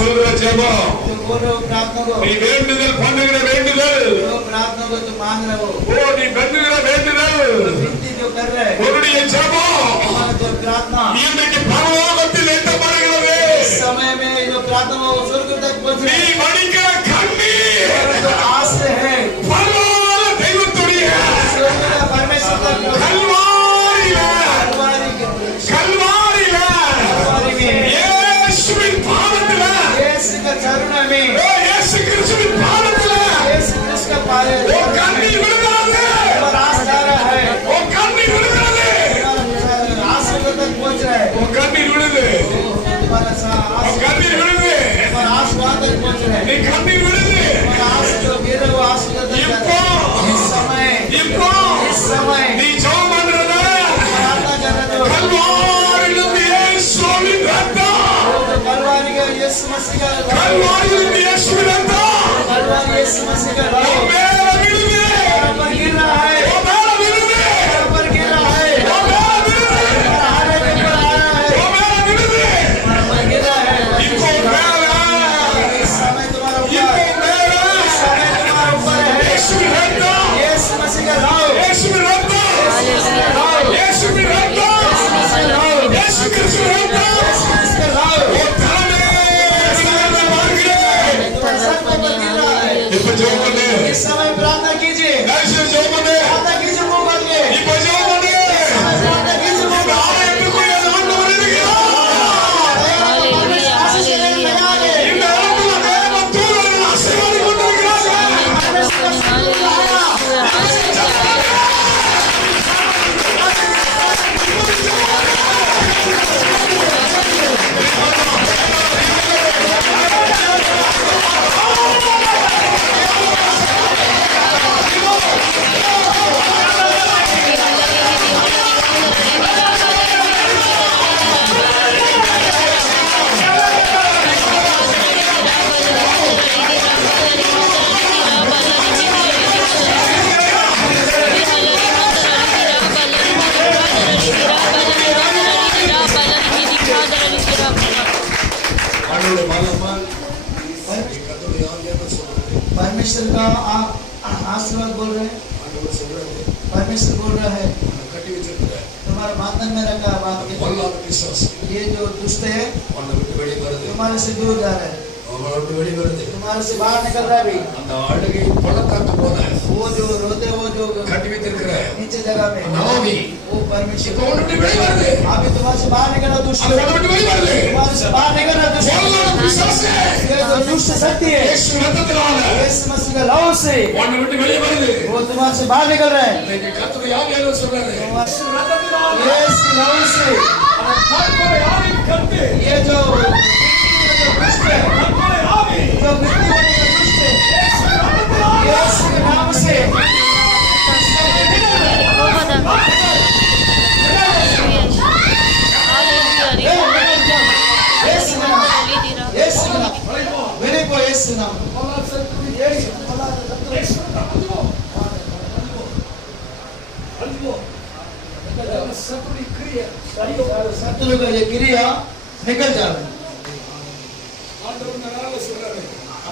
சொல்ற ஜெபம் जो बोल रहे हो प्रार्थना को நீ வேண்டுதல் பண்ணுகிற வேண்டுதல் जो प्रार्थना को तुम मांग रहे हो ஓ நீ பண்ணுகிற வேண்டுதல் विनती जो कर रहे हो உன்னுடைய ஜெபம் तुम्हारा जो प्रार्थना இன்னைக்கு பரலோகத்தில் எட்டப்படுகிறது इस समय में जो प्रार्थना वो स्वर्ग तक पहुंच நீ रही வடிக்கிற கண்ணீர் है जो आस है பரலோக தெய்வத்துடைய स्वर्ग का परमेश्वर तक पहुंच கல்வாரியில கல்வாரியில में இயேசுவின் பாதத்தில यीशु का चरण में ஓ இயேசு கிறிஸ்துவின் பாதத்தில यीशु क्रिस्त का पाए ஓ கண்ணீர் விழுகிறது और आस जा रहा है ஓ கண்ணீர் விழுகிறது आस तक पहुंच रहा है ஓ கண்ணீர் விழுது तुम्हारा ஓ आस கண்ணீர் விழுது और आस वहां तक पहुंच रहा है நீ கண்ணீர் விழுது और आस जो गिर वो आस तक जा रहा है इस समय நீ ஜெபம் பண்றத प्रार्थना कर रहे हो கல்வாரியிலிருந்து இயேசுவின் ரத்தம் जो कलवारी का यीशु मसीह का கல்வாரியிலிருந்து இயேசுவின் ரத்தம் कलवारी यीशु मसीह का ஓ மேல விழுது पर गिर रहा है ஓ மேல விழுது पर गिर रहा है ஓ மேல விழுது हारे में पर आ रहा है ஓ மேல விழுது पर गिर रहा है இப்போ மேல इस समय तुम्हारा இப்போ ऊपर மேல इस समय तुम्हारा ऊपर है இயேசுவின் ரத்தம் यीशु मसीह का लाओ இயேசுவின் ரத்தம் இயேசுவின் ரத்தம் இயேசு கிறிஸ்துவின் ரத்தம் यीशु का लाओ ஓ தானே வாழ்கிறேன் இப்ப ஜெபம் பண்ணு इस समय प्रार्थना कीजिए தயவுசெய்து ஜெபம் பண்ணு प्रार्थना कीजिए मुंह खोल के இப்ப ஜெபம் பண்ணு प्रार्थना कीजिए मुंह இந்த ஆலயத்துக்குள் என் ஆண்டவர் இருக்கிறார் आशीष देने लगा के இந்த இடத்துல தேவ தூதர்கள் ஆசீர்வாதம் கொண்டிருக்கிறார்கள் परमेश्वर का आशीर्वाद बोल रहे हैं परमेश्वर बोल रहा है तुम्हारा बंधन में रखा बात ये जो दुष्ट है तुम्हारे से दूर जा रहा है तुम्हारे से बाहर निकल रहा है भी वो जो रोते वो जो नीचे जगह में वो परमेश्वर अभी तुम्हारे से बाहर निकल रहा दुष्ट तुम्हारे से बाहर निकल रहा दुष्ट ये जो दुष्ट शक्ति है यीशु मसीह का लहू से वो तुम्हारे से बाहर निकल रहा है यीशु लहू से ये जो दुष्ट है जो मृत्यु होने का दुष्ट है यीशु के नाम से यीशु के नाम मेरे को यीशु नाम शत्रु का ये क्रिया निकल जा रहा है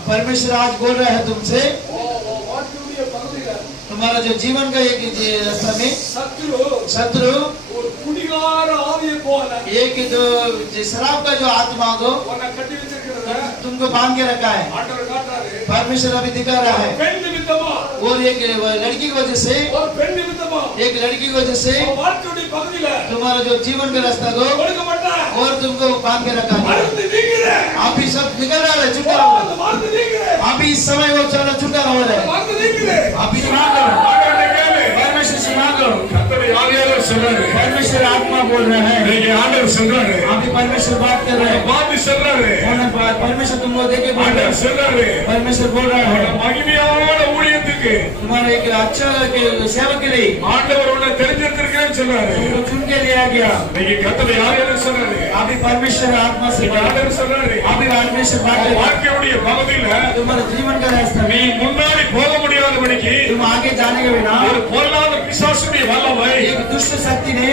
परमेश्वर आज बोल रहा है तुमसे तुम्हारा जो जीवन का एक रास्ता में शत्रु एक जो शराब का जो आत्मा को तुमको बांध के रखा है परमेश्वर अभी दिखा रहा है और एक लड़की की वजह से एक लड़की की वजह से तुम्हारा जो जीवन का रास्ता को और तुमको बांध के रखा है आप ही सब निकल रहा है छुटकारा हो रहा है आप इस समय वो चलो छुटकारा हो रहा है आप ही मांग करो परमेश्वर से मांग करो परमेश्वर आत्मा बोल रहा है आप ही परमेश्वर बात कर रहे हैं परमेश्वर तुमको देखे बोल रहे हैं परमेश्वर बोल रहा है तुम्हारा एक अच्छा सेवक के लिए चुन के लिया गया अभी परमेश्वर आत्मा से अभी परमेश्वर बात तुम्हारे जीवन का रास्ता तुम आगे जाने के बिना एक दुष्ट शक्ति ने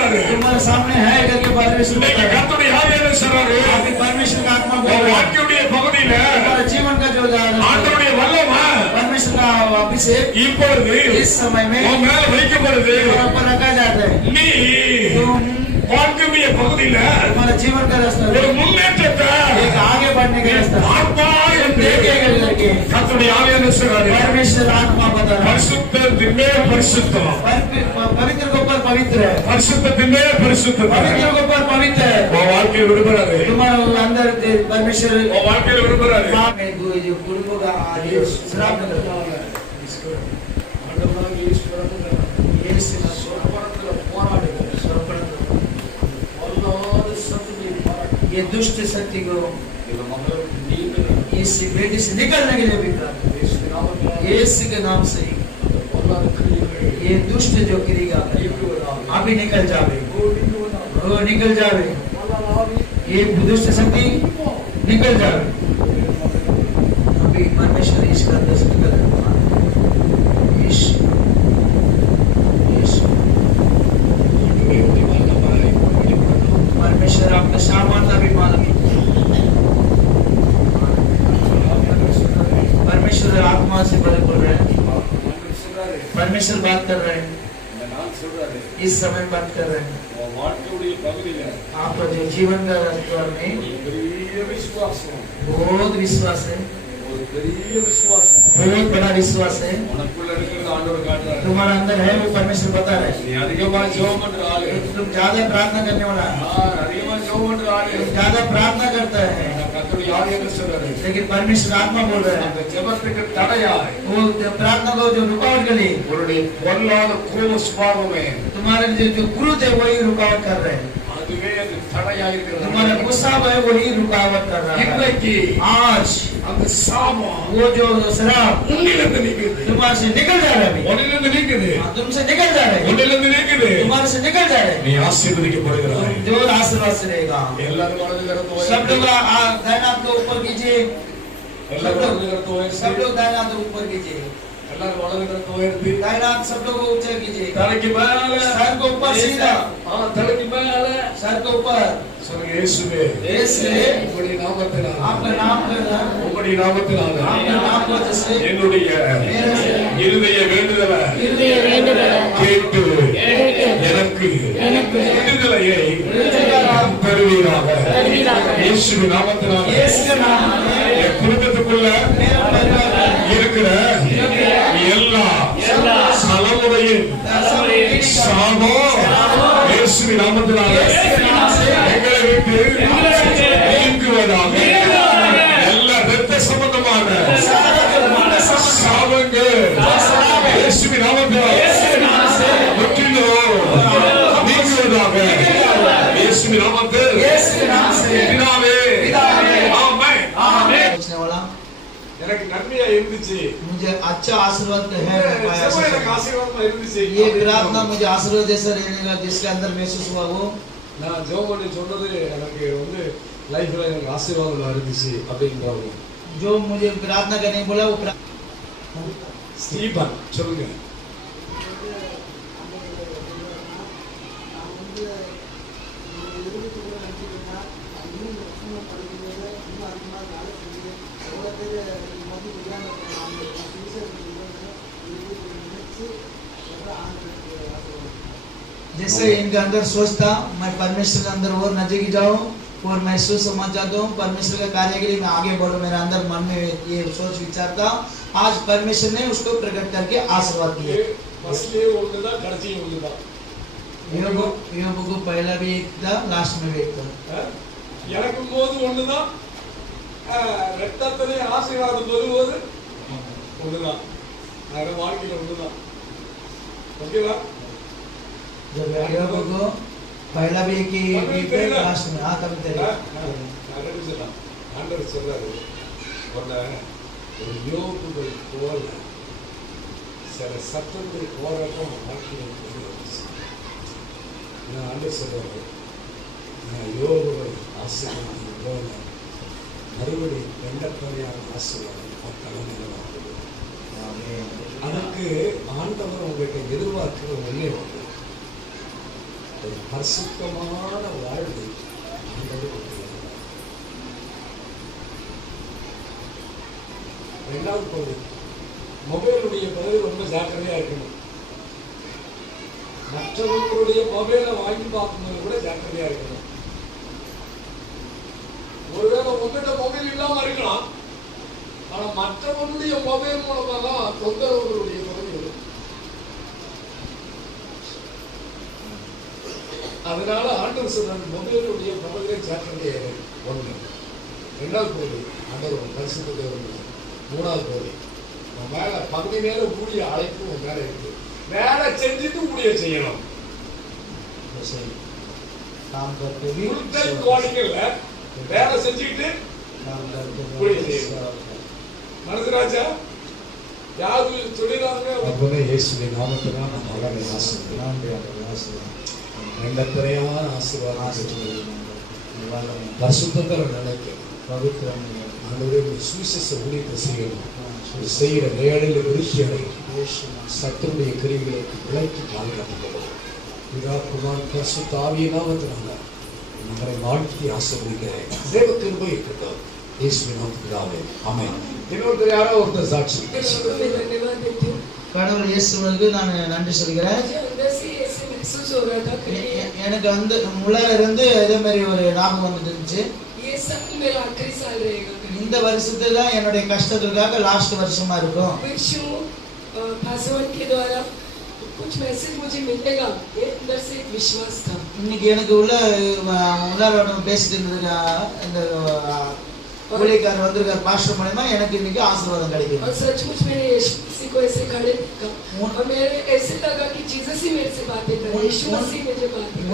சொல்றாரு. तुम्हारे सामने है करके परमेश्वर இன்னைக்கு கர்த்தருடைய ஆவியானவர் சொல்றாரு. अभी परमेश्वर का आत्मा बोल உன் रहा है வாழ்க்கையுடைய பகுதியில तुम्हारे जीवन का जो ஆண்டவருடைய வல்லமை परमेश्वर का अभिषेक இப்பொழுது इस समय में உன் மேல வைக்கப்படுது. ऊपर रखा जाता है நீ तुम வாழ்க்கையுடைய பகுதியில तुम्हारा जीवन का रास्ता ஒரு முன்னேற்றத்தை एक आगे बढ़ने का रास्ता ஆத்மா என்று देखेगा करके கர்த்தருடைய ஆவியானவர் சொல்றாரு. परमेश्वर आत्मा बता रहा है பரிசுத்தத்தின் மேல் பரிசுத்தம், पवित्र के ऊपर पवित्र है பரிசுத்தத்தின் மேல் பரிசுத்தம். पवित्र के ऊपर पवित्र है உன் வாழ்க்கையை விரும்புறாரு. तुम्हारे अंदर परमेश्वर உன் வாழ்க்கையில விரும்புறாரு. जो कुटुंबों का आदेश श्राप न करता ये दुष्ट शक्ति को इस बेटी से निकलने के लिए भी यीशु के नाम से ये दुष्ट जो क्रिया अभी निकल जावे, वो निकल जावे, ये दुष्ट शक्ति निकल जावे अभी परमेश्वर इसका अंदर से निकल परमेश्वर आपका सामान का भी मालूम है। परमेश्वर आत्मा से बड़े बोल रहे हैं, परमेश्वर बात कर रहे हैं, इस समय बात कर रहे हैं आपका जो जीवन का रास्ता में बहुत विश्वास है, बहुत बड़ा विश्वास है तुम्हारा अंदर है, वो परमेश्वर बता रहे हैं। तुम ज्यादा प्रार्थना करने वाला है, ज्यादा प्रार्थना करता है, लेकिन परमेश्वर आत्मा बोल रहा है वो प्रार्थना को जो रुकावट कर ली तुम्हारे जो क्रोध है वही रुकावट कर रहे हैं, तुम्हारा गुस्सा है वही रुकावट कर रहा है। आज वो जो शराब तुम्हारे से निकल जा रहा है, तुमसे निकल जा रहा है, तुम्हारे से निकल जा रहा है, जो आशीर्वाद से रहेगा। सब लोग दाहिना हाथ को ऊपर कीजिए, सब लोग दाहिना हाथ ऊपर कीजिए, दाहिना हाथ सब लोग ऊंचा कीजिए, सर को ऊपर सीधा, सर को ऊपर आपका नाम என்னுடைய இருதய வேண்டுதலை கேட்டு எனக்கு விடுதலையை தருவீராக. இயேசுவின் நாமத்தினாலே என் குடும்பத்துக்குள்ள இருக்கிற எல்லா தலைமுறையின் சாபம் இயேசுவின் நாமத்தினாலே எங்களை விட்டு நீங்குவதாக. எல்லா இரத்த சம்பந்தமான சாபங்கள் இயேசுவின் நாமத்தினாலே முற்றிலும் நீங்குவதாக. இயேசுவின் நாமத்தில் பிதாவே ஆமென். எனக்கு நன்மையா இருந்துச்சு, मुझे अच्छा आशीर्वाद है, எனக்கு ஆசீர்வாதமா இருந்துச்சு. ये प्रार्थना मुझे आशीर्वाद जैसा रहने का जिसके अंदर महसूस हुआ वो நான் ஜெபம் பண்ணி சொன்னது எனக்கு வந்து லைஃப்ல எனக்கு ஆசீர்வாதம் இருந்துச்சு அப்படின்றாங்க. जो मुझे प्रार्थना करने बोला वो ஸ்டீபன் சொல்லுங்க. जैसे इनके अंदर सोच था मैं परमेश्वर के अंदर और नजदीक जाऊं और मैं सुसमाचार चाहता हूँ, परमेश्वर का कार्य के लिए मैं आगे बढ़ूं, मेरे अंदर मन में ये सोच विचार था, आज परमेश्वर ने उसको प्रकट करके आशीर्वाद दिए। யோபு को पहला भी एक था, लास्ट में भी एक था। எனக்கும் போது ஒண்ணுதான், ரத்தத்திலே ஆசீர்வாதம் பெறுவது ஒண்ணுதான், வாழ்க்கையில ஒண்ணுதான். ஓகேவா? जब யோபு को पहला भी एक ही लास्ट में हाँ तभी तेरे ஆண்டவர் சொல்றாரு, ஒரு யோபுவை போல சில சத்தங்கள் போராட்டம் வாழ்க்கையில் கொண்டு வந்துச்சு. நான் ஆண்டவர் சொல்றாரு, நான் யோபுவை ஆசீர்வாதம் போல மறுபடியும் வெள்ளப்பறையான ஆசீர்வாதம் தலைமையில் அதுக்கு ஆண்டவர் உங்களுக்கு எதிர்பார்க்கிற ஒரே ஒன்று, ஒரு பரிசுத்தமான வாழ்வு ஆண்டவர் கொடுக்கிறார். இரண்டாவது பகுதி, மொபைலுடைய பதில் ரொம்ப ஜாக்கிரதையா இருக்கணும். மற்றவர்களுடைய மொபைலை வாங்கி பார்க்கும்போது கூட ஜாக்கிரதையா இருக்கணும். ஒருவேளை உங்ககிட்ட மொபைல் இல்லாம இருக்கலாம், ஆனா மற்றவர்களுடைய மொபைல் மூலமா தான் தொந்தரவுகளுடைய பகுதி வரும். அதனால ஆண்டவர் சொன்ன மொபைலுடைய பகுதியை ஜாக்கிரதையா இருக்கு. ஒண்ணு. இரண்டாவது பகுதி, ஆண்டவர் பரிசுத்த தேவன். மூணாவது பகுதி, உன் மேல பகுதி மேல ஊழிய அழைப்பு உன் மேல இருக்கு. வேலை செஞ்சுட்டு ஊழிய செய்யணும். வேலை செஞ்சுக்கிட்டு ஊழிய செய்யணும். மனசுராஜா யாரு சொல்லிடுறாங்க? அப்பவே இயேசுவின் நாமத்தினால் நம்ம வளரை ஆசீர்வாதம், எண்ணத்திரையான ஆசீர்வாதம், பரிசுத்தத்தில் நினைக்க பவித்திரம் சுவிசேஷ ஊழியத்தை செய்யணும். செய்கிற வேலையில் விருத்தி அடையும். சத்துடைய கிரிகளுக்கு விலைக்கு பாதுகாக்கப்படும். இதா குமார் பரிசுத்த ஆவியினாவதுனால நம்மளை வாழ்த்தி ஆசீர்வதிக்கிறேன். தேவ கிருபை இருக்கட்டும். இயேசுவின் நாமத்தினாலே ஆமென். இன்னொருத்தர் யாரோ ஒருத்தர் சாட்சி. கடவுள் இயேசுவுக்கு நான் நன்றி சொல்கிறேன். எனக்கு வந்து முன்னால இருந்து இதே மாதிரி ஒரு ஞாபகம் வந்துருந்துச்சு. இந்த வருஷத்துல தான் என்னுடைய கஷ்டத்துக்காக லாஸ்ட் வருஷமா இருக்கும். இன்னைக்கு எனக்கு உள்ளார பேசிட்டு இருந்ததுக்கு இந்த ஊழியக்காரர் வந்திருக்கார் பாஸ்டர் மூலமா எனக்கு இன்னைக்கு ஆசீர்வாதம் கிடைக்கும்.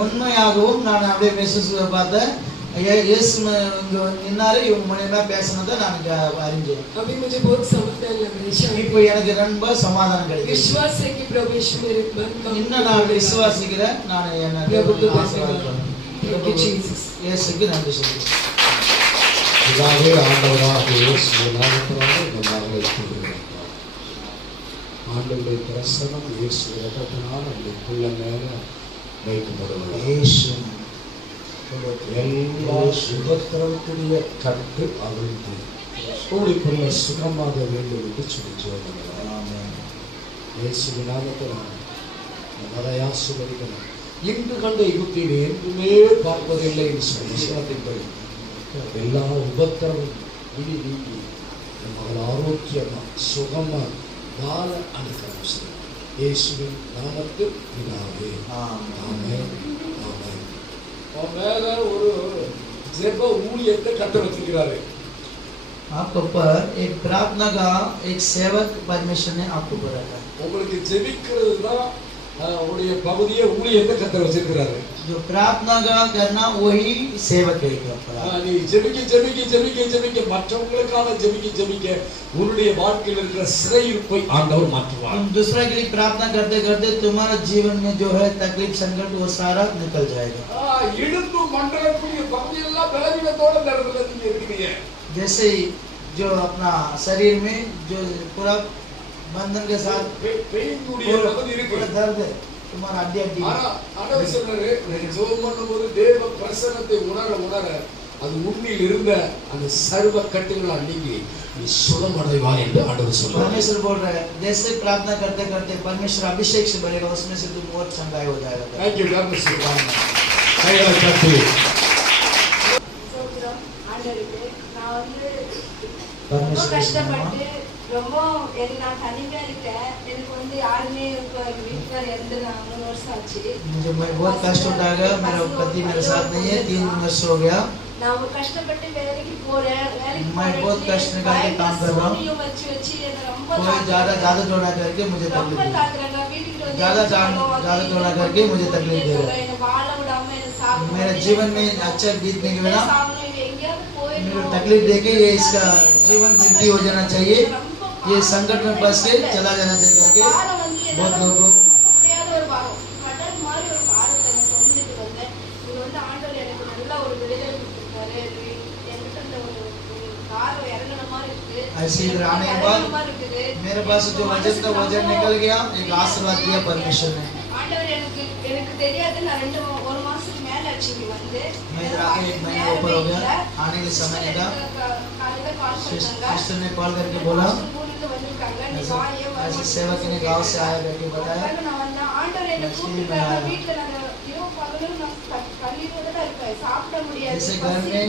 உண்மையாகவும் நான் அப்படியே மெசேஜ் பார்த்தேன். இயேசு நின்னாரு, இவங்க மூலமா பேசினதை நான் அறிஞ்சேன். இப்போ எனக்கு ரொம்ப சமாதானம் கிடைக்கும். இன்னும் நான் விசுவாசிக்கிறேன். நான் என்ன இயேசுக்கு நன்றி சொல்றேன். இதாகவே ஆண்டவராக இயேசு நாமத்தினாலே இந்த நாளை கூறுகிறேன். ஆண்டவருடைய பிரசனம் இயேசு ரத்தத்தினால் நம்முடைய மேல வைக்கப்படுவது. எல்லா சுபத்திரத்துடைய கட்டு அவிழ்ந்து கூடிக்குள்ள சுகமாக வேண்டும் என்று சொல்லி ஜெபம். இயேசுவின் நாமத்தினால் நம்மளை ஆசீர்வதிக்கணும். இன்று கண்ட யுக்தியை என்றுமே பார்ப்பதில்லை என்று சொல்லி எல்லா உபத்திரமும் இனி நீங்கி நம்மளை ஆரோக்கியமா சுகமா வாழ அனுப்பணும். சரி, இயேசுவின் நாமத்தில் பிதாவே ஆமென். மேல ஒரு ஜெப ஊழியத்தை கட்ட வச்சிருக்கிறாரு. आपको पर एक प्रार्थना का एक सेवक परमेश्वर ने आपको ऊपर रखा. உங்களுக்கு ஜெபிக்கிறது தான் உடைய பகுதியை ஊழியத்தை கட்ட வச்சிருக்கிறாரு. जो प्रार्थना का करना वही सेवक है. நீ ஜெபிக்க ஜெபிக்க ஜெபிக்க ஜெபிக்க மற்றவங்களுக்காக ஜெபிக்க ஜெபிக்க உன்னுடைய வாழ்க்கையில் இருக்கிற சிறையிருப்பை ஆண்டவர் மாற்றுவார். तुम दूसरा के लिए प्रार्थना करते करते तुम्हारा जीवन में जो है तकलीफ संकट वो सारा निकल जाएगा. இடுப்பு மண்டலத்துடைய பகுதியெல்லாம் பலவீனத்தோட நடந்துல நீங்க இருக்கீங்க. जैसे जो अपना शरीर में जो पूरा बंधन के साथ पूरा दर्द है तुम्हारा हड्डी हड्डी. ஆண்டவர் சொன்னாரு, நீ ஜெபம் பண்ணும்போது தேவ பிரசன்னத்தை உணர உணர அது உன்னில் இருந்த அந்த சர்வ கட்டுகளால் நீங்கி நீ சுகமடைவாய் என்று ஆண்டவர் சொல்றார். परमेश्वर बोल रहा है जैसे प्रार्थना करते करते परमेश्वर अभिषेक से भरेगा उसमें से तुम और चंगाई हो जाएगा. Thank you God bless you. கைகளை தட்டி ரொம்ப கஷ்டப்பட்டு ரொம்ப நான் தனிமையா இருக்கேன். எனக்கு வந்து யாருமே வீட்டுக்கார இறந்து 3 வருஷம் ஆச்சு. मुझे बहुत कष्ट होता है. मेरा पति मेरे साथ नहीं है. 3 वर्ष हो गया. நான் கஷ்டப்பட்டு வேலைக்கு போறேன். வேலைக்கு मैं बहुत कष्ट करके काम कर रहा हूँ. कोई ज्यादा दौड़ा करके मुझे तकलीफ दे रहा है. ज्यादा दौड़ा करके मुझे तकलीफ दे रहा है. मेरे जीवन में अच्छा बीतने के बिना मेरे तकलीफ देके ये इसका जीवन मृत्यु हो जाना चाहिए. ये संकट में फंस के चला जाना चाहिए करके बहुत लोगों ऐसे इधर आने के बाद मेरे पास जो वजन था वजन निकल गया. एक आशीर्वाद दिया परमेश्वर ने. எனக்கு தெரியாது. நான் 2 ஆச்சு இங்க வந்து मैं इधर आके 1 महीना ऊपर हो गया, आने के समय नहीं था। காலையில கால் பண்ணாங்க सिस्टर ने कॉल करके बोला, ஊர்ல வந்திருக்காங்க நீ வா ஏன் ऐसे सेवक ने गांव से आया करके बताया। நான் வந்தா ஆண்டவர் என்ன கூப்பிட்டாங்க வீட்ல நாங்க இரவு பகலும் நான் கண்ணீரோட தான் இருப்பேன் சாப்பிட முடியாது जैसे घर में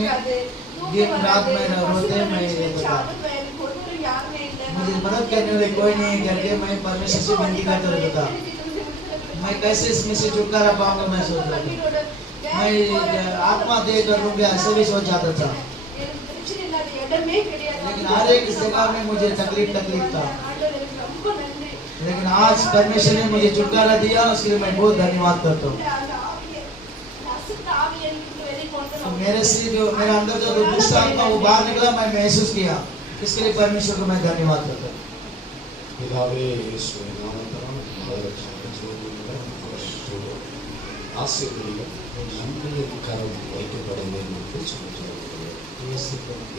दिन रात में रोते मैं ये बता, ஒரு யாருமே இல்ல मुझे मदद करने वाले कोई नहीं करके मैं परमेश्वर से विनती करता रहता था। मैं कैसे इसमें से छुटकारा पाऊंगा मैं सोच रहा था, मैं आत्मा दे कर लूंगा ऐसे भी सोच जाता था। लेकिन हर एक जगह में मुझे तकलीफ था, लेकिन आज परमेश्वर ने मुझे छुटकारा दिया, उसके लिए मैं बहुत धन्यवाद करता हूँ। तो मेरे से जो मेरे अंदर जो दुष्ट आत्मा वो बाहर निकला, मैं महसूस किया, इसके लिए परमेश्वर को मैं धन्यवाद करता हूँ। பிதாவே இயேசுவின் நாமத்தினால் மகாரட்சகர் ஜோதியுடன் வருஷத்தோடு ஆசீர்வதியும் நன்மையின் கரம் வைக்கப்பட வேண்டும் என்று சொல்லுகிறேன்.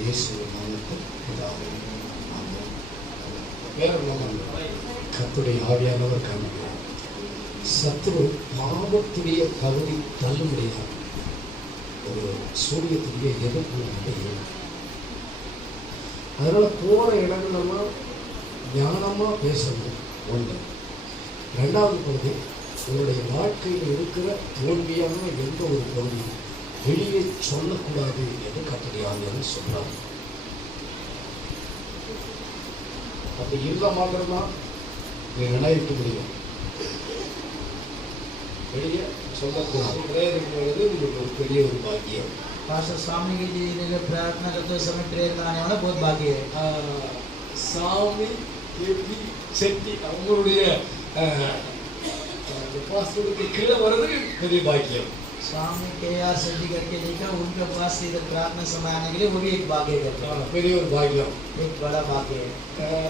இயேசுவின் நாமத்தில் பிதாவே ஆமென். வேறொன்றும் கர்த்தருடைய ஆவியானவர் காண்கிறார். சத்துரு பாவத்துடைய பகுதி தள்ளும்படியாக ஒரு சூரியத்துடைய எதிர்ப்பு நடக்கிறது. அதனால போற இடங்களெல்லாம் ஞானமா பேசணும் ஒன்று. ரெண்டாவது பகுதி, உங்களுடைய வாழ்க்கையில் இருக்கிற தோல்வியான எந்த ஒரு பகுதி வெளியே சொல்லக்கூடாது என்று கர்த்தருடைய ஆவியானவர் சொல்றாங்க. அப்படி இருந்தால் மாத்திரம்தான் நீ நினைக்க முடியும். வெளியே சொல்லக்கூடாது பிரேரிக்கிறது உங்களுக்கு ஒரு பெரிய ஒரு பாக்கியம். पास्टर स्वामी की जी ने प्रार्थना करते समय प्रेयर कराने वाला बहुत भाग्य है। சாமி கேபி செட்டி அவங்களுடைய பாஸ்டருக்கு கீழே வர்றது பெரிய பாக்கியம். स्वामी KR सेठी करके लिखा, उनके पास इधर प्रार्थना समय आने के लिए वो भी एक भाग्य है, பெரிய ஒரு பாக்கியம், एक बड़ा भाग्य है।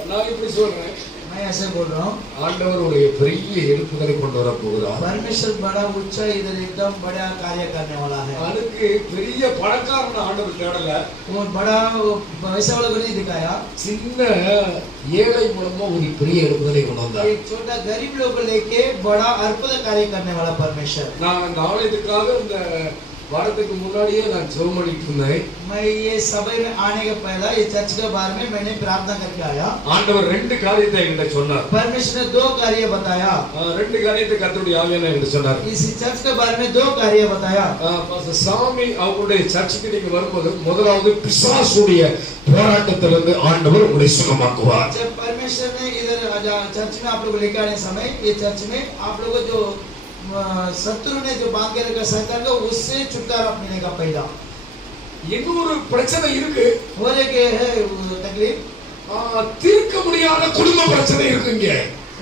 நான் இப்படி சொல்றேன், मैं ऐसे बोल रहा हूँ, ஆண்டவருடைய பெரிய எழுப்புதலை கொண்டு வர போகிறார். परमेश्वर बड़ा ऊंचा इधर एकदम बड़ा कार्य करने वाला है। அதுக்கு பெரிய பணக்காரன ஆண்டவர் தேடல, वो बड़ा पैसा वाला को नहीं दिखाया, சின்ன ஏழை மூலமா ஒரு பெரிய எழுப்புதலை கொண்டு வந்தார். एक छोटा गरीब लोग को लेके बड़ा अद्भुत कार्य करने वाला परमेश्वर। நான் இந்த ஆலயத்துக்காக இந்த வாரத்துக்கு முன்னாடியே நான் ஜெபம் பண்ணிட்டு இருந்தேன். मैं ये सभा में आने के पहला ये चर्च के बारे में मैंने प्रार्थना करके आया। ஆண்டவர் ரெண்டு காரியத்தை என்கிட்ட சொன்னார். परमेश्वर ने दो कार्य बताया, ரெண்டு காரியத்தை கர்த்தருடைய ஆவியானவர் என்கிட்ட சொன்னார். इस चर्च के बारे में दो कार्य बताया। பாஸ்டர் சாமி அவருடைய சர்ச்சுக்கு நீங்க வரும்போது முதலாவது பிசாசுடைய போராட்டத்திலிருந்து ஆண்டவர் உங்களை சுகமாக்குவார். जब परमेश्वर ने इधर चर्च में आप लोग लेकर आने समय ये चर्च में आप लोग को जो शत्रु ने जो बांध के रखा शैतान को, उससे छुटकारा मिलेगा। पहला இன்னொரு பிரச்சனை இருக்கு, और एक है तकलीफ, தீர்க்க முடியாத குடும்ப பிரச்சனை இருக்குங்க.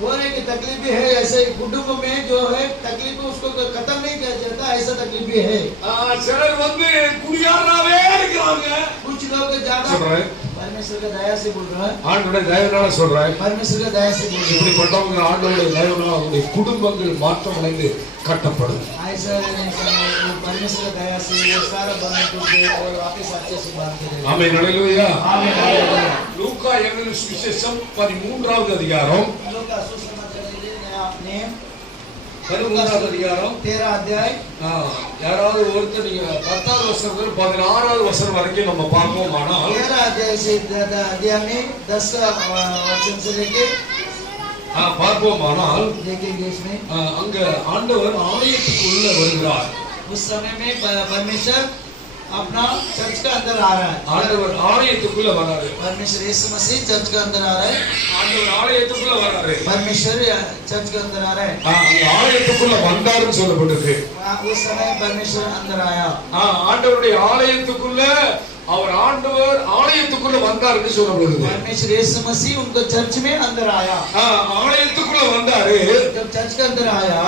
और एक तकलीफ भी है, ऐसे कुटुंब में जो है तकलीफ उसको खत्म नहीं किया जाता, ऐसा तकलीफ भी है। சிலர் வந்து குடியாரனாவே இருக்கிறாங்க. कुछ लोग ज्यादा परमेश्वर का दया से बोल रहा है, ஆண்டவருடைய தயவுனால சொல்றேன், परमेश्वर का दया से बोल रहा है। இப்படிப்பட்டவங்க ஆண்டவருடைய தயவுனால அவங்களுடைய குடும்பங்கள் மாற்றம் அடைந்து கட்டப்படும். ऐसा परमेश्वर का दया से वो सारा बंधन टूट गए और वापस अच्छे से बांध के ஆமென். ஹல்லேலூயா. आमीन हालेलुया। லூக்கா எழுதின சுவிசேஷம் 13வது அதிகாரம், लोग का सुसमाचार दीजिए नया नेम 13வது அதிகாரம் 13 अध्याय। யாராவது ஒருத்தர் நீங்க 10வது வசனம் முதல் 16வது வசனம் வரைக்கும் நம்ம பார்ப்போம். ஆனால் 13 अध्याय से अध्याय में 10 वचन से लेके பார்ப்போம். ஆனால் देखेंगे इसमें அங்க ஆண்டவர் ஆலயத்துக்குள்ள வருகிறார். उस समय में परमेश्वर अपना चर्च का अंदर आ रहा है। ஆண்டவர் ஆலயத்துக்குள்ள வராரு. परमेश्वर यीशु मसीह चर्च का अंदर आ रहा है। ஆண்டவர் ஆலயத்துக்குள்ள வராரு. परमेश्वर चर्च के अंदर आ रहा है। அந்த ஆலயத்துக்குள்ள வந்தாருன்னு சொல்லப்பட்டிருக்கு. उस समय परमेश्वर अंदर आया। ஆண்டவருடைய ஆலயத்துக்குள்ள அவர் ஆண்டவர் ஆலயத்துக்குள்ள வந்தாருன்னு சொல்லப்படுது. परमेश्वर यीशु मसीह उनको चर्च में अंदर आया। ஆலயத்துக்குள்ள வந்தாரு. जब चर्च के अंदर आया,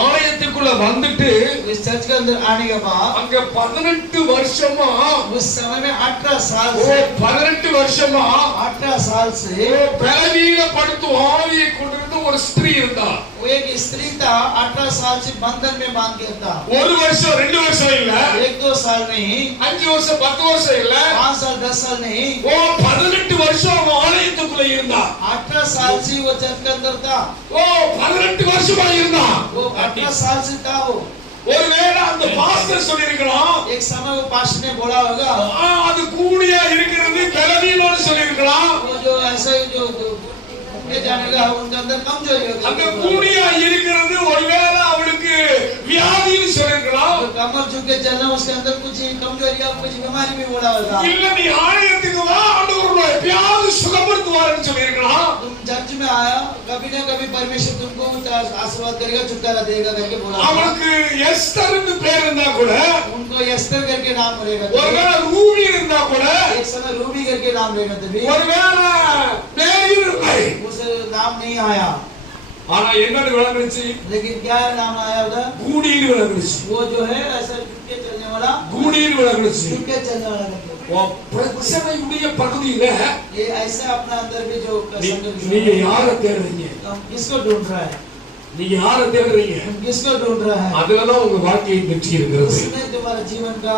ஆலயத்துக்குள்ள வந்துட்டு इस चर्च के अंदर आने के बाद அங்க 18 வருஷமா उस समय में 18 साल 18 வருஷமா 18 साल से பலவீனப்படுத்தும் ஆவியை கொண்டிருந்த ஒரு ஸ்திரீ இருந்தா. वो एक स्त्री था, 18 साल से बंधन में बांध के था। ஒரு வருஷம் 2 வருஷம் இல்ல, 1-2 साल नहीं, 5 வருஷம் 10 வருஷம் இல்ல, 5 साल 10 साल नहीं, 18 வருஷம் அவன் ஆலயத்துக்குள்ள இருந்தா. 18 साल से वो चर्च के अंदर था। 18 வருஷமா இருந்தா. वो 18 साल से था वो। ஒருவேளை அந்த பாஸ்டர் சொல்லியிருக்கலாம், एक समय वो पास्टर ने बोला होगा, அது கூடியா இருக்கிறது பலவீனம்னு சொல்லியிருக்கலாம். वो जो ऐसा जो घूमने जाने का उनके अंदर कमजोरी அந்த होगी, கூடியா இருக்கிறது ஒருவேளை அவளுக்கு வியாதின்னு சொல்லியிருக்கலாம். जो कमर झुक के चलना उसके अंदर कुछ कमजोरी या कुछ बीमारी भी बोला होगा. இல்ல நீ ஆலயத்துக்கு வா, ஆண்டவர் உன்னை எப்பயாவது சுகப்படுத்துவாருன்னு சொல்லியிருக்கலாம். तुम चर्च में आया, कभी ना कभी परमेश्वर तुमको आशीर्वाद करेगा, छुटकारा देगा करके बोला होगा. அவளுக்கு எஸ்தர்னு பேர் இருந்தா கூட, उनको एस्तर करके नाम रहेगा, ஒருவேளை ரூபி இருந்தா கூட, एक समय रूबी करके नाम रहेगा, तभी ஒருவேளை பேர் இல்லை. उस नाम नहीं आया. ஆனா என்னன்னு விளங்குச்சு? लेकिन क्या नाम आया उधर? கூடின்னு விளங்குச்சு. वो जो है ऐसा झुक के चलने वाला, கூடின்னு விளங்குச்சு. झुक के चलने वाला करके. பிரச்சனையுடைய பகுதியில ये ऐसा अपना अंदर भी जो நீங்க யாரை தேடுறீங்க? हम किसको ढूंढ रहा है? நீங்க யாரை தேடுறீங்க? हम किसको ढूंढ रहा है? அதுலதான் உங்க வாழ்க்கையை வெற்றி இருக்கிறது. उसमें तुम्हारा जीवन का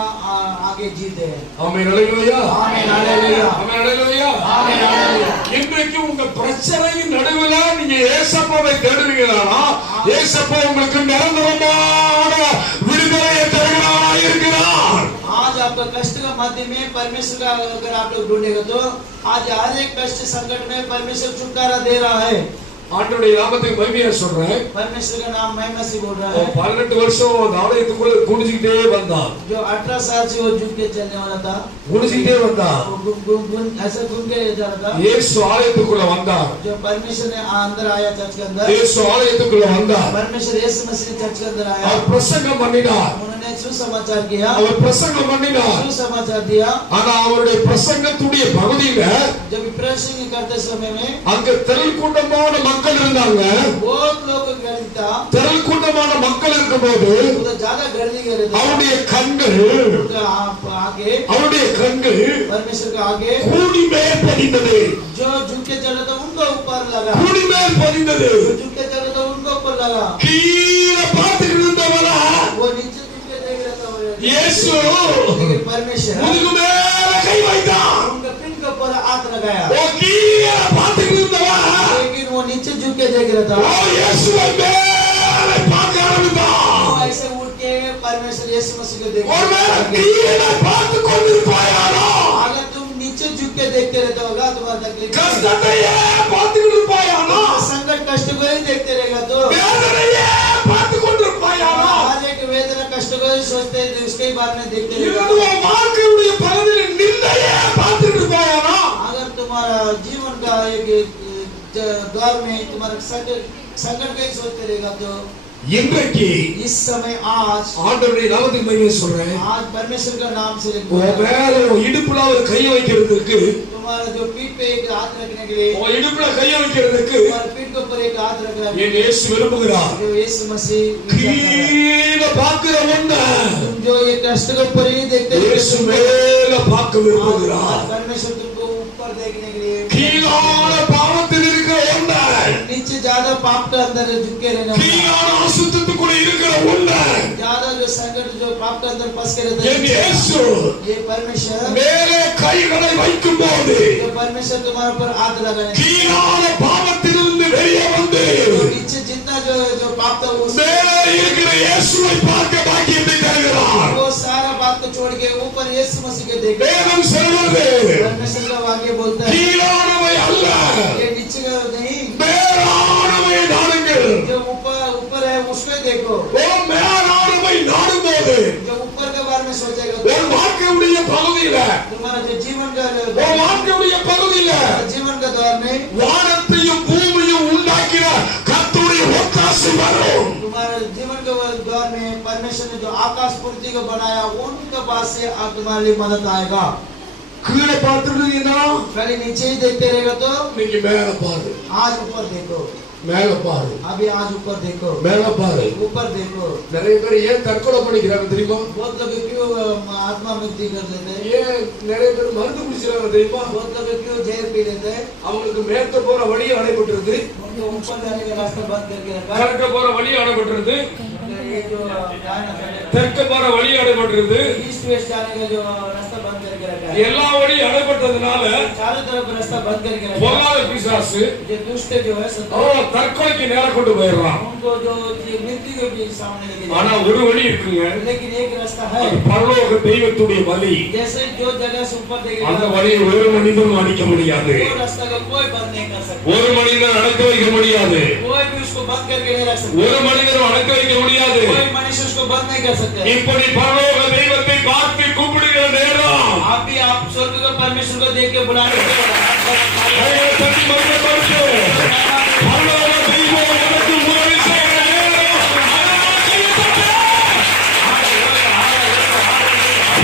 आगे जीत है. ஆமென் ஹalleluya. आमीन हालेलुया. ஆமென் ஹalleluya. आमीन हालेलुया. இன்றைக்கு உங்க பிரச்சனையின் நடுவுல நீங்க இயேசுவை தேடுவீங்களானா, இயேசுப்பா உங்களுக்கு நிரந்தரமான விடுதலையை தருகிறவராய் இருக்கிறார். आज आपका कष्ट का मध्य में परमेश्वर का अगर आप लोग ढूंढेगा तो आज हर एक कष्ट संकट में परमेश्वर छुटकारा दे रहा है. ஆண்டவருடைய நாமத்துக்கு மகிமையா சொல்றேன். परमेश्वर का नाम महिमा से बोल रहा है. 18 வருஷம் அந்த ஆலயத்துக்குள்ள குடிச்சிட்டே வந்தான். जो 18 साल से वो झुक के चलने वाला था, குடிச்சிட்டே வந்தான். ऐसा घूम के जा रहा था. இயேசு ஆலயத்துக்குள்ள வந்தார். जो परमेश्वर ने अंदर आया चर्च के अंदर, இயேசு ஆலயத்துக்குள்ள வந்தார். परमेश्वर यीशु मसीह चर्च के अंदर आया. அவர் பிரசங்கம் பண்ணினார். उन्होंने सुसमाचार किया, அவர் பிரசங்கம் பண்ணினார். सुसमाचार दिया. ஆனா அவருடைய பிரசங்கத்துடைய பகுதியில जब प्रसंग करते समय में அங்க திரள் கூட்டமான மக்கள் இருந்தாங்க. बहुत लोग गर्दी था. திரள் கூட்டமான மக்கள் இருக்கும்போது उधर ज्यादा गर्दी कर रहे थे. அவருடைய கண்கள் उनका आगे, அவருடைய கண்கள் परमेश्वर का आगे கூடி மேல் பதிந்தது. जो झुक के चल रहा था उनको ऊपर लगा, கூடி மேல் பதிந்தது. जो झुक के चल रहा था उनको ऊपर लगा. கீழே பார்த்துட்டு இருந்தவரா वो नीचे झुक के देख रहा था. இயேசு लेकिन परमेश्वर முதுகு மேல கை வைத்தார். उनके पिन के ऊपर हाथ लगाया. ஓ கீழே பார்த்துட்டு இருந்தவா लेकिन वो नीचे झुक के देख रहा था. ஓ இயேசுவை மேலே பார்க்க ஆரம்பித்தார். वो ऐसे उठ के परमेश्वर यीशु मसीह को देख ஒருவேளை रहा था. கீழே பார்த்து கொண்டிருப்பாயாரோ, अगर तुम नीचे झुक के देखते रहते होगा तुम्हारा तकलीफ, கஷ்டத்தையே பார்த்துக்கிட்டு இருப்பாயாரோ, संकट कष्ट को ही देखते रहेगा तो வேதனையே பார்த்து கொண்டிருப்பாயாரோ, हर एक वेदना कष्ट को ही सोचते उसके ही बारे में देखते இல்லது रहेगा. உன் வாழ்க்கையுடைய பகுதியில் நிந்தையே பார்த்துக்கிட்டு இருப்பாயாரோ, अगर तुम्हारा जीवन का एक दौर में तुम्हारा संकट का ही सोचते रहेगा तो இன்றைக்கு इस समय आज ஆண்டவருடைய நாமத்துக்கு மகிமை சொல்றேன். आज परमेश्वर का नाम से உன் மேல உன் இடுப்புல ஒரு கையை வைக்கிறதுக்கு, तुम्हारा जो पीठ पे एक हाथ रखने के लिए, உன் இடுப்புல கையை வைக்கிறதுக்கு तुम्हारे पीठ के ऊपर एक हाथ रखना है. என் இயேசு விரும்புகிறார். जो यीशु मसीह विचार कर रहा है. கீழே பார்க்கிற ஒண்ண तुम जो ये कष्ट के ऊपर ही देखते இயேசு மேல பார்க்க விரும்புகிறார். परमेश्वर तुमको ऊपर देखने के लिए, கீழான பாவத்தில் இருக்கிற ஒண்ண, नीचे ज्यादा पाप के अंदर झुके रहने वाला, கீழான அசுத்தத்துக்குள்ள இருக்கிற ஒண்ண ज्यादा जो संकट जो पाप के अंदर फंस के रहते என் हैं, இயேசு ये परमेश्वर மேலே கைகளை வைக்கும் போது जो परमेश्वर तुम्हारे ऊपर हाथ लगाने, கீழான பாவத்திலிருந்து வெளியே வந்து तो नीचे जितना जो पाप था उस மேலே இருக்கிற இயேசுவை பார்க்க பாக்கியத்தை தருகிறார். वो सारा बात को छोड़ के ऊपर यीशु मसीह के देख, வேதம் சொல்வது परमेश्वर का वाक्य बोलता है கீழானவை அல்ல, ये नीचे का नहीं, மேலானவை நாடுங்கள். जो ऊपर है उसको देखो. ஓ மேலானவை நாடும்போது जो ऊपर के बारे में सोचेगा ஒரு வாழ்க்கையுடைய பகுதியில, तुम्हारा जो जीवन का ஒரு வாழ்க்கையுடைய பகுதியில जीवन का दौर में வானத்தையும் பூமியும் உண்டாக்கிற கர்த்தருடைய ஒத்தாசை வரும். तुम्हारे जीवन के दौर में परमेश्वर ने जो आकाश पृथ्वी को बनाया उनके पास से तुम्हारे लिए मदद आएगा. கீழே பார்த்துருந்தீங்கன்னா खाली नीचे ही देखते रहेगा तो நீங்க மேல பாரு, आज ऊपर देखो, மேல பாரு, अभी आज ऊपर देखो, மேல பாரு. ऊपर देखो. நிறைய பேர் ஏன் தற்கொலை பண்ணிக்கிறாங்க தெரியுமா? बहुत लोग क्यों आत्मा मुक्ति कर लेते हैं, ஏன் நிறைய பேர் மருந்து குடிக்கிறாங்க தெரியுமா? बहुत लोग क्यों जहर पी लेते हैं, அவங்களுக்கு மேற்க போற வழி அடைபட்டுருது, उनको ऊपर जाने का रास्ता बंद करके रखा. கிழக்க போற வழி அடைபட்டுருது, ये जो தெற்க போற வழி அடைபட்டுருது. ईस्ट वेस्ट जाने का जो रास्ता बंद करके रखा है. है। எல்லா வழியும் அடைபட்டதுனால चारों तरफ रास्ता बंद करके रखा है। பொல்லாத பிசாசு ये दुष्ट जो है सताए, அவன் தற்கொலைக்கு நேரம் கொண்டு போயிடறான். उनको जो ये मृत्यु के सामने लेके ஆனா जाते ஒரு வழி இருக்குங்க, हैं। लेकिन एक रास्ता है, அது பரலோக தெய்வத்துடைய வழி. जैसे जो जगह से ऊपर அந்த देखेगा வழியை ஒரு மனிதனும் அடிக்க முடியாது, वो रास्ता का कोई बंद नहीं कर सकता, ஒரு மனிதன் அடக்க வைக்க முடியாது, कोई भी उसको बंद करके नहीं रख सकता, ஒரு மனிதனும் அடக்க வைக்க முடியாது. कोई मनुष्य उसको बंद नहीं कर सकते। இப்படி பரலோக தெய்வத்தை பார்த்து கூப்பிடுகிற நேரம் आप भी आप स्वर्ग को परमेश्वर को देख के बुलाने के கையை தட்டி மகிமைப்படுத்து. பரலோக தெய்வம் எனக்கு உதவி செய்கிற நேரம்.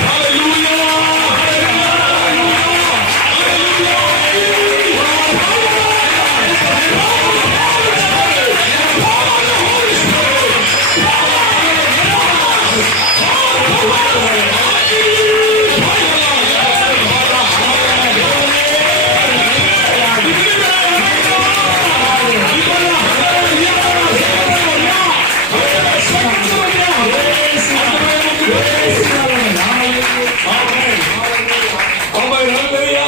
ஹல்லேலூயா. ஆமென். ஹல்லேலூயா.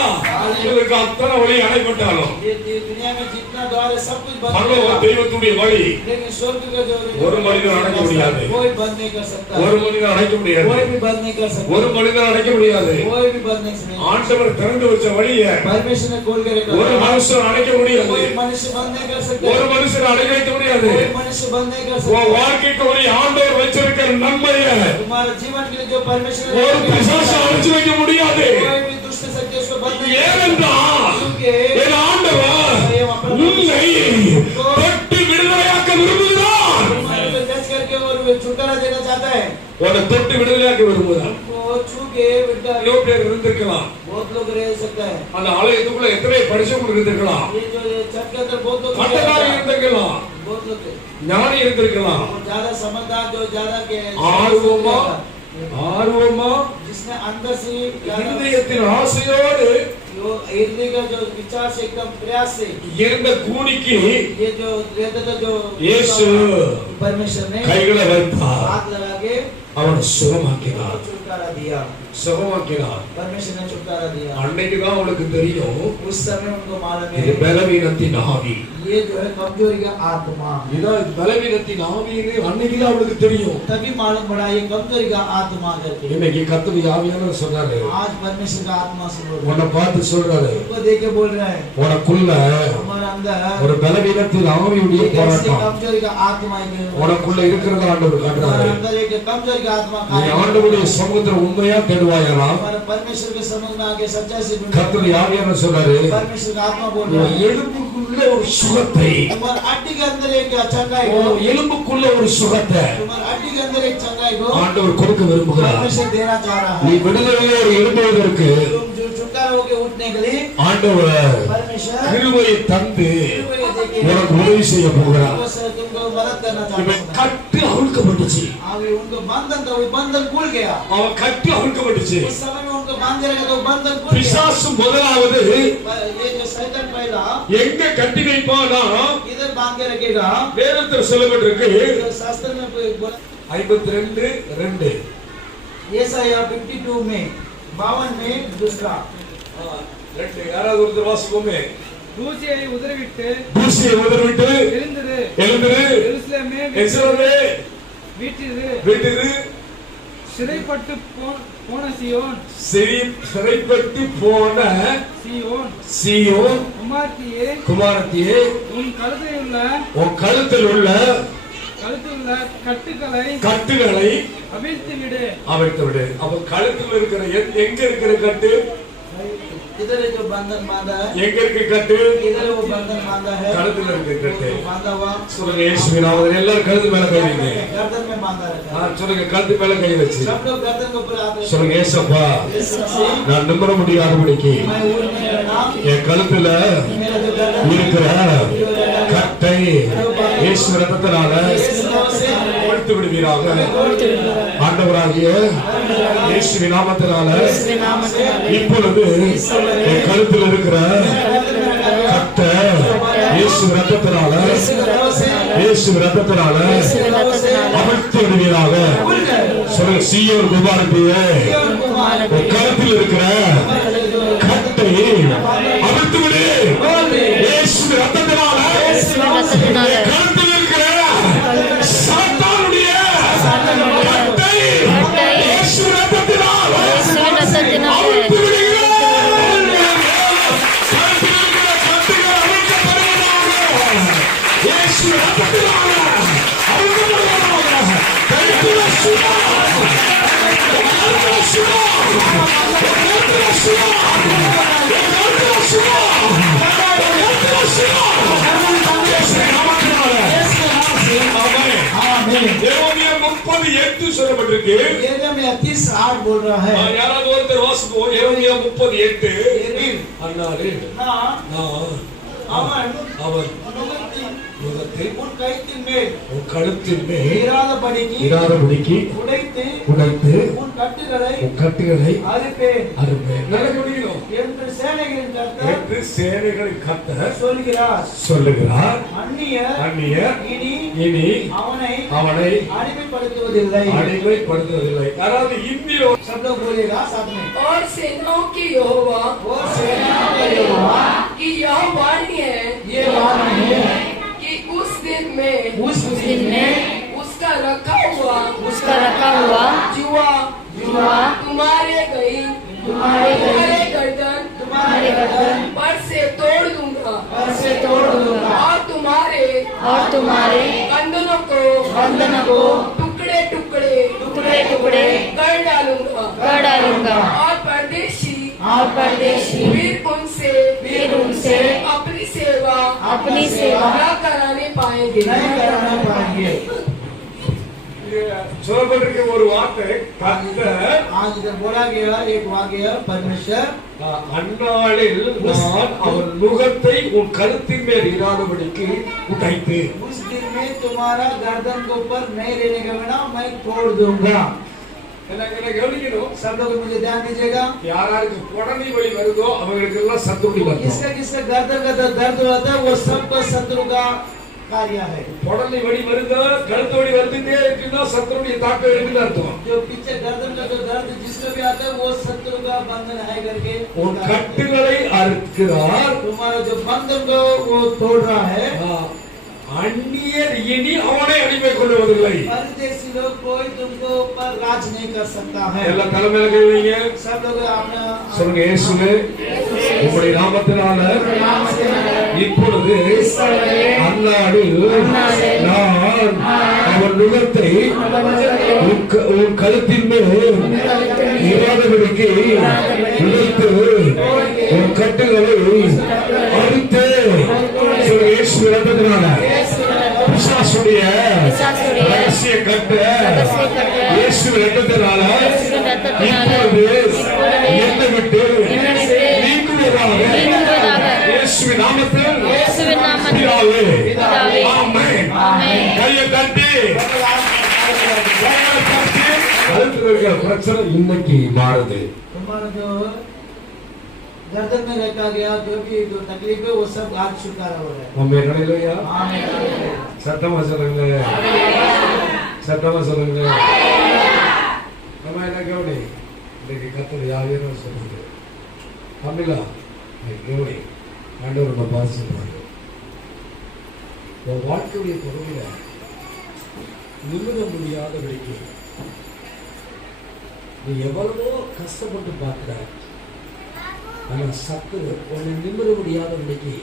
இதுக்கு அத்தனை வழி அடைபட்டாலும் ये दुनिया में जितना द्वार है सब कुछ बंद பரலோக होगा। தெய்வத்துடைய வழி लेकिन स्वर्ग का जो ஒரு மனிதன் அடைக்க முடியாது, कोई बंद नहीं कर सकता, ஒரு மனிதன் அடைக்க முடியாது, कोई भी बंद नहीं कर सकता, ஒரு மனிதன் அடைக்க முடியாது. कोई भी बंद नहीं कर सकता। ஆண்டவர் திறந்து வச்ச வழியை परमेश्वर ने खोल के रखा ஒரு है। மனுஷன் அடைக்க முடியாது, कोई मनुष्य बंद नहीं कर सकता, ஒரு மனுஷன் அடைக்க வைக்க முடியாது. कोई मनुष्य बंद नहीं कर உன் सकता। வாழ்க்கைக்கு ஒரு ஆண்டவர் வச்சிருக்கிற நன்மையை तुम्हारे जीवन के लिए जो परमेश्वर ने ஒரு रखा है, பிசாசு அழிச்சு வைக்க முடியாது. कोई भी दुष्ट शक्ति उसको बंद नहीं कर सकता। ஏனென்றால் क्योंकि என் ஆண்டவர் உன்னை தொட்டு விடுதலையாக்க விரும்புகிறார். तुम्हारे को टच करके और छुटकारा देना चाहता है। உன்னை தொட்டு விடுதலையாக்க விரும்புகிறார். वो छू के विड्डा எவ்வளோ பேர் இருந்திருக்கலாம், बहुत लोग रह सकता है। அந்த ஆலயத்துக்குள்ள எத்தனை படிச்சவங்க இருந்திருக்கலாம், ये जो ये छत के अंदर बहुत लोग பட்டதாரி இருந்திருக்கலாம், बहुत लोग थे। ஞானி இருந்திருக்கலாம். वो ज्यादा समझदार जो ज्यादा के ஆர்வமா ஆர்வமா जिसने अंदर से இருதயத்தின் ஆசையோடு जो हृदय का जो विचार से एकदम प्रयास से இருந்த கூனிக்கு ये जो रहता था जो இயேசு परमेश्वर ने கைகளை வைத்தார், हाथ लगा के அவனை சுகமாக்கினார், छुटकारा दिया। சுகமாக்கினார். परमेश्वर ने छुटकारा दिया। அன்னைக்குதான் அவளுக்கு தெரியும் उस समय उनको मालूम இது है பலவீனத்தின் ஆவி. ये जो है कमजोरी का आत्मा। இதான் பலவீனத்தின் ஆவின்னு அன்னைக்குதான் அவளுக்கு தெரியும். तभी मालूम पड़ा ये कमजोरी का आत्मा करके। இன்னைக்கு கர்த்தருடைய ஆவியானவர் சொன்னாரு, आज परमेश्वर का आत्मा से बोल रहा உன்னை பார்த்து சொல்றாரு, है, उनको देख के बोल रहा है உனக்குள்ள हमारे अंदर ஒரு பலவீனத்தின் ஆவியுடைய एक ऐसे போராட்டம் कमजोरी का आत्मा है। உனக்குள்ள இருக்கிறத ஆண்டவர் हमारे காட்டுறாரு. अंदर एक कमजोरी का आत्मा நீ ஆண்டவருடைய சமூகத்துல உண்மையா தேடுவாயலாம். हमारे परमेश्वर के समझ में आके सच्चाई से கர்த்தருடைய ஆவியானவர் சொல்றாரு, परमेश्वर का आत्मा बोल रहा உன் है எலும்புக்குள்ள ஒரு சுகத்தை, तुम्हारे हड्डी के अंदर एक चंगाई को, உன் எலும்புக்குள்ள ஒரு சுகத்தை तुम्हारे हड्डी के अंदर एक चंगाई को ஆண்டவர் கொடுக்க விரும்புகிறார். परमेश्वर देना चाह रहा நீ है। விடுதலையோடு எழும்புவதற்கு तुम जो छुटकारा होके उठने के लिए ஆண்டவர் परमेश्वर கிருபையை தந்து देके உனக்கு உதவி செய்ய போகிறார். तुमको मदद करना இவன் चाहता है। கட்டு அவிழ்க்கப்பட்டுச்சு, अभी उनको बंधन था, वो बंधन खुल गया। அவன் கட்டு அவிழ்க்கப்பட்டுச்சு. उस समय में उनको बांध रखा तो बंधन खुल गया। பிசாசு முதலாவது ये जो शैतान पहला எங்க கட்டி வைப்பானா इधर बांध के रखेगा। வேதத்தில் சொல்லப்பட்டிருக்கு जो शास्त्र में बोला 52:2 येसाया 52 में 52 में दूसरा ரெண்டு யாராவது ஒருத்தர் வாசிப்போமே. தூசியை உதறிவிட்டு தூசியை உதறிவிட்டு எழுந்திரு, எழுந்திரு, எருசலேமே எருசலேமே வீற்றிரு, வீட்டிரு, சிறைப்பட்டு போன சீயோன், சிறைப்பட்டு போன சீயோன், சீயோன் குமாரத்தியே, குமாரத்தியே, உன் கழுத்தையுள்ள உன் கழுத்தில் உள்ள கட்டுகளை அவிழ்த்து விடு. அவிழ்த்து விடு. அப்ப கழுத்தில் இருக்கிற எங்க இருக்கிற கட்டு, इधर जो बंधन बांधा है, எங்க இருக்க கட்டு, इधर वो बंधन बांधा है, கழுத்தில் இருக்கிற கட்டு. बांधा हुआ சொல்லுங்க இயேசுவின் நாமத்தில் எல்லாரும் கழுத்து மேல கை வைங்க. गर्दन में बांधा रखा है। சொல்லுங்க கழுத்து மேல கை வச்சு सब लोग गर्दन के ऊपर हाथ रखें। சொல்லுங்க ஏசப்பா, इससे நான் நிமிர முடியாதபடிக்கு मैं उड़ नहीं रहा। என் கழுத்துல मेरा जो गर्दन இருக்கிற கட்டை இயேசு ரத்தத்தினால அவிழ்த்து விடுவீராக. ஆண்டவராகிய இயேசுவின் நாமத்தினால இப்பொழுது என் கழுத்தில் இருக்கிற கட்டை இயேசு ரத்தத்தினால அவிழ்த்து விடுவீராக. சொல்லுங்க சீயோன் குமாரத்தியே सिय्योन कुमारती உன் கழுத்தில் இருக்கிற கட்டை அவிழ்த்து விடு இயேசுவின் ரத்தத்தினால ரத்தத்தினால உன் கழுத்தில் இருக்கிற சாத்தானுடைய கட்டை கட்டை இயேசுவின் ரத்தத்தினால இயேசுவின் ரத்தத்தினால அவிழ்த்து விடுங்கள். கழுத்தில் இருக்கிற கட்டுகள் அவிழ்க்கப்படுவதாக. இயேசுவின் ரத்தத்தினால அவிழ்க்கப்படுவதாக. கழுத்தில் சும்மா சொல்லப்பட்டிருக்கு. यिर्मयाह 30:8 बोल रहा है யாராவது ஒருத்தர் வாசிப்போம். எரேமியா 38. यिर्मयाह அன்னாளில் நான் அவர் முகத்தில் உன் கைத்தின் மேல் உன் கழுத்தின் மேல் இராதபடிக்கு உடைத்து உன் கட்டுகளை உன் கட்டுகளை அறுப்பேன் அறுப்பேன். நல்லா கவனிக்கணும். என்று சேனைகளின் கர்த்தர் என்று சேனைகளின் கர்த்தர் சொல்லுகிறார். அந்நியர் இனி இனி அவனை அவனை அடிமைப்படுத்துவதில்லை. அடிமைப்படுத்துவதில்லை. யாராவது இந்தியோ सब लोग बोलेगा साथ में और सेनाओं के यहोवा और सेनाओं का यहोवा की यह वाणी है ये वाणी है कि उस दिन में उस दिन में उसका रखा हुआ जुआ जुआ तुम्हारे गर्दन पर से तोड़ दूंगा और तुम्हारे बंधनों को टुकड़े टुकड़े कर डालूंगा और परदेशी फिर उनसे अपनी सेवा न कराने पाएंगे. नहीं कराना पाएंगे. சொல்லப்பட்டிருக்க ஒரு வார்த்தை கர்த்தர் आज इधर बोला गया एक वाक्य परमेश्वर அந்நாளில் நான் அவன் முகத்தை உன் கழுத்தின் மேல் இராதபடிக்கு உடைத்து उस दिन में तुम्हारा गर्दन के ऊपर नहीं रहने का बिना मैं तोड़ दूंगा. என்ன கவனிக்கணும். सब लोग मुझे ध्यान दीजिएगा. யாராருக்கு குடனி வலி வருதோ அவங்களுக்கு எல்லாம் சத்துருடி வருது. किसका गर्दन का दर्द होता है वो सबका शत्रु का कार्य है. குடனி வலி வருதோ கழுத்து வலி வந்துட்டே இருக்குன்னா சத்துருடைய தாக்கம் இருக்குன்னு அர்த்தம். जो पीछे गर्दन का जो दर्द जिसको भी आता है वो शत्रु का बंधन है करके உன் கட்டுகளை அறுக்கிறார். तुम्हारा जो बंधन को वो तोड़ रहा है. அந்நியர் இனி அவனை அடிமை கொள்வதில்லை. परदेशी लोग कोई तुमको ऊपर राज नहीं कर सकता है. எல்லா தலைமையில கேளுங்க. सब लोग अपना சொல்லுங்க இயேசுவே உம்முடைய நாமத்தினால இப்பொழுது அந்நாளில் நான் அவன் முகத்தை உன் கழுத்தின் மேல் இராதபடிக்கு உடைத்து உன் கட்டுகளை அறுத்து சொல்லுங்க இயேசுவின் ரத்தத்தினால பிசாசுடைய ரகசிய கட்டு இயேசுவின் ரத்தத்தினால இப்பொழுது என்னை விட்டு நீங்குவதாக இயேசுவின் நாமத்தில் பிதாவே. ஆமென். கையை தட்டி கழுத்தில் இருக்கிற பிரச்சனை இன்னைக்கு மாறுது. तुम्हारा जो गर्दन में रखा गया जो भी जो तकलीफ है वो सब आज छुटकारा हो रहा है. உண்மை நடையிலையா आमीन. சத்தமா சொல்லுங்க. சத்தமா சொல்லுங்க. நம்ம என்ன கவனி இன்னைக்கு கத்தர் யாரையும் சொல்லுங்க தமிழா கவனி ஆண்டவர் நம்ம பார்த்து சொல்றாங்க. உன் வாழ்க்கையுடைய பொறுமையில நிமிர முடியாதபடிக்கு நீ எவ்வளவோ கஷ்டப்பட்டு பார்க்கிற ஆனா சத்து உன்னை நிமிர முடியாதபடிக்கு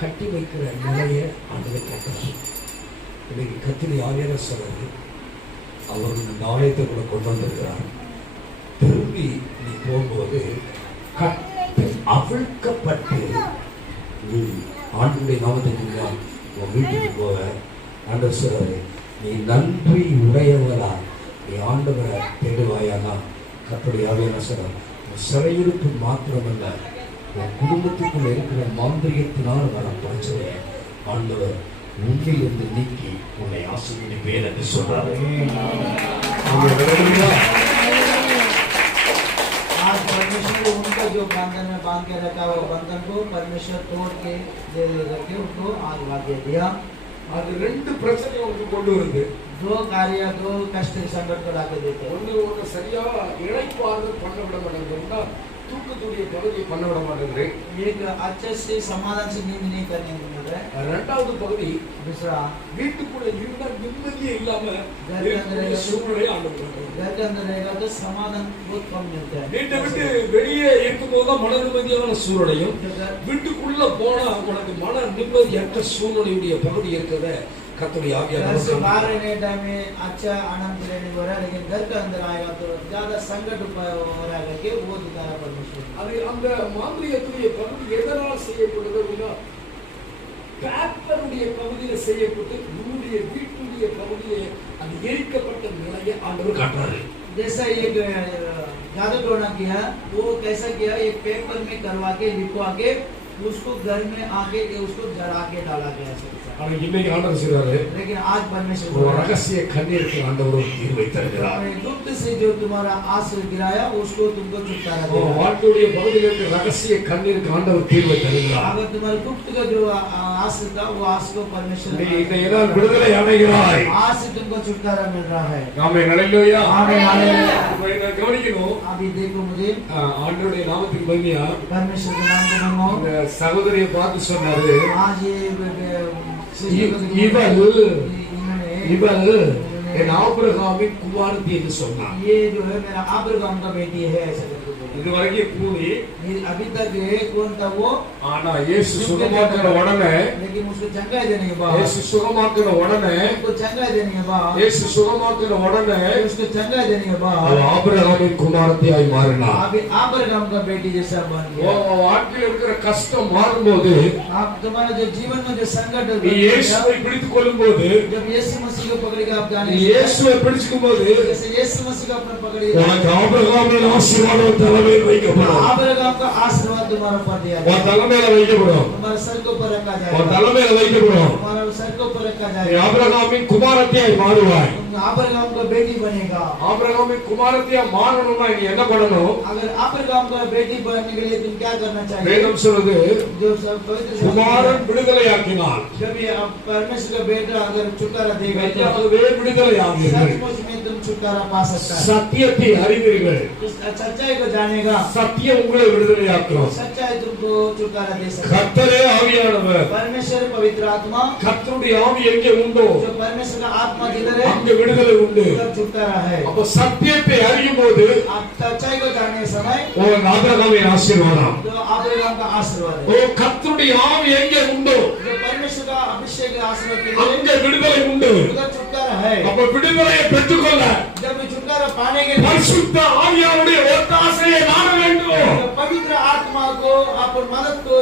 கட்டி வைக்கிற நிலையை ஆண்டவர் கேட்கிறார். இன்னைக்கு கத்திரி ஆவியான சொல்றது அவர்கள் நாணயத்தை கூட கொண்டு வந்திருக்கிறார். திரும்பி நீ போகும்போது கட்டு அவிழ்க்கப்பட்டு நீ ஆண்டுடைய நாமத்துக்கு உன் வீட்டுக்கு போவ. ஆண்டவர் சொல்றாரு நீ நன்றி உடையவரா நீ ஆண்டவரை தேடுவாயானா கத்துடைய ஆவியான சொல்றார். சிறையிருப்பு மாத்திரமல்ல உன் குடும்பத்துக்குள்ள இருக்கிற மாந்திரிகத்தினால் வர பிரச்சனையை ஆண்டவர் உன்னிலிருந்து நீக்கி உன்னை ஆசீர்வதிப்பேன் என்று சொல்றாரு. आज परमेश्वर उनका जो बंधन में बांध के रखा वो बंधन को परमेश्वर तोड़ के दे करके उनको आशीर्वाद दे दिया. அது ரெண்டு பிரச்சனை உங்களுக்கு கொண்டு வருது. दो कार्य दो कष्ट संकट को लाके देते हैं। ஒன்னு சரியா இளைப்பாறுதல் பண்ண விட மாட்டேங்கிறா, தூக்கத்துடைய பகுதியை பண்ண விட மாட்டேங்கிறேன். एक अच्छे से समाधान से नींद नहीं करने मिल रहा है। இரண்டாவது பகுதி दूसरा வீட்டுக்குள்ள இருந்தா நிம்மதியே இல்லாம घर के अंदर रहेगा சூழ்நிலை ஆண்டவர். घर के अंदर रहेगा तो समाधान बहुत कम मिलता है। வீட்டை விட்டு வெளியே இருக்கும்போது தான் மன நிம்மதியான சூழ்நிலையும், வீட்டுக்குள்ள போனா உனக்கு மன நிம்மதியற்ற சூழ்நிலையுடைய பகுதி இருக்கிறத கர்த்தருடைய घर से ஆவியானவர் बाहर रहने टाइम में अच्छा आनंद लेने हो रहा है, लेकिन घर के अंदर आएगा तो ज्यादा संकट हो रहा है कि वो दिखाना परमेश्वर। அது அந்த மாந்திரியத்துடைய பகுதி எதனால் செய்யப்படுது அப்படின்னா, பேப்பருடைய பகுதியில செய்யப்பட்டு உன்னுடைய வீட்டுடைய பகுதியிலே அது எரிக்கப்பட்ட நிலையை ஆண்டவர் காட்டுறாரு. जैसा एक जादू टोना किया, वो कैसा किया, एक पेपर में करवा के लिखवा के उसको घर में आके उसको जला के डाला गया। ஆனா இன்னைக்கு ஆண்டவர் சொல்றாரு, लेकिन आज परमेश्वर ஒரு ரகசிய கண்ணீருக்கு ஆண்டவர் ஒரு தீர்வை தருகிறார். गुप्त से जो तुम्हारा आस गिराया उसको तुमको छुटकारा உன் देगा। வாழ்க்கையுடைய பகுதியில் இருக்கிற ரகசிய கண்ணீருக்கு ஆண்டவர் தீர்வை தருகிறார். अगर तुम्हारे गुप्त का जो आस था वो आस को परमेश्वर நீ இதனால் விடுதலை அடைகிறாய். आज से तुमको छुटकारा मिल रहा है। ஆமென், ஹல்லேலூயா. आमीन, हालेलुया। இப்போ இத கவனிக்கணும். अभी देखो मुझे ஆண்டவருடைய நாமத்துக்கு மகிமையா परमेश्वर के नाम को मनाओ। இந்த சகோதரியை பார்த்து சொன்னாரு, आज ये இவள் என் ஆபிரகாமின் குமாரத்தி என்று சொன்னார். ये जो है मेरा अब्राहम का बेटी है ऐसा करके बोला। இதுவரைக்கும் கூலி, अभी तक कौन था वो, ஆனா இயேசு சுகமாக்குற உடனே, लेकिन उसको चंगाई देने के बाद இயேசு சுகமாக்குற உடனே, उसको चंगाई देने के बाद இயேசு சுகமாக்குற உடனே उसको चंगाई देने के बाद அவள் ஆபிரகாமின் குமாரத்தியாய் மாறினார். अभी अब्राहम का बेटी जैसा बन गया। வாழ்க்கையில் இருக்கிற கஷ்டம் மாறும்போது, आप तुम्हारा जो जीवन में जो संकट நீ இயேசுவை பிடித்துக் கொள்ளும்போது, जब यीशु मसीह को पकड़ के आप நீ जाने இயேசுவை பிடிச்சுக்கும் போது जैसे यीशु मसीह को अपने पकड़े உனக்கு ஆபிரகாமின் ஆசீர்வாதம் தலைமையில் வைக்கப்படும். अब्राहम का आशीर्वाद तुम्हारे ऊपर दिया உன் जाएगा। தலைமையில வைக்கப்படும். तुम्हारे सर के ऊपर रखा உன் जाएगा। தலைமையில வைக்கப்படும். तुम्हारे सर के ऊपर रखा நீ जाएगा। ஆபிரகாமின் குமாரத்தியாய் மாறுவாய். तुम अब्राहम का बेटी बनेगा। ஆபிரகாமின் குமாரத்தியா மாறணும்னா நீ என்ன பண்ணணும்? अगर अब्राहम का बेटी बनने के लिए तुम क्या करना चाहिए? வேதம் சொல்லுது, जो सब पवित्र शास्त्र குமாரன் விடுதலையாக்கினார், जब ये परमेश्वर का बेटा अगर छुटकारा देगा तो மெய்யாகவே விடுதலையாவீர்கள். सचमुच में तुम छुटकारा पा सकता है। சத்தியத்தை அறிவீர்கள், उस सच्चाई को जानेगा, சத்தியம் உங்களை விடுதலையாக்கும். सच्चाई तुमको छुटकारा दे सकता है। கர்த்தரே ஆவியானவர். परमेश्वर पवित्र आत्मा, கர்த்தருடைய ஆவி எங்கே உண்டோ जो परमेश्वर का आत्मा जिधर है அங்க விடுதலை உண்டு. उधर छुटकारा है। அப்ப சத்தியத்தை அறியும் போது आप सच्चाई को जानने के समय உன் ஆபிரகாமின் ஆசீர்வாதம், जो अब्राहम का आशीर्वाद ஓ है, கர்த்தருடைய ஆவி எங்கே உண்டோ जो परमेश्वर का अभिषेक के आशीर्वाद के लिए அங்க விடுதலை உண்டு. उधर छुटकारा है। அப்ப விடுதலையை பெற்றுக்கொள்ள जब ये छुटकारा पाने के लिए பரிசுத்த ஆவியானுடைய ஒத்தாசையை நாட வேண்டும். पवित्र आत्मा को अपन मदद को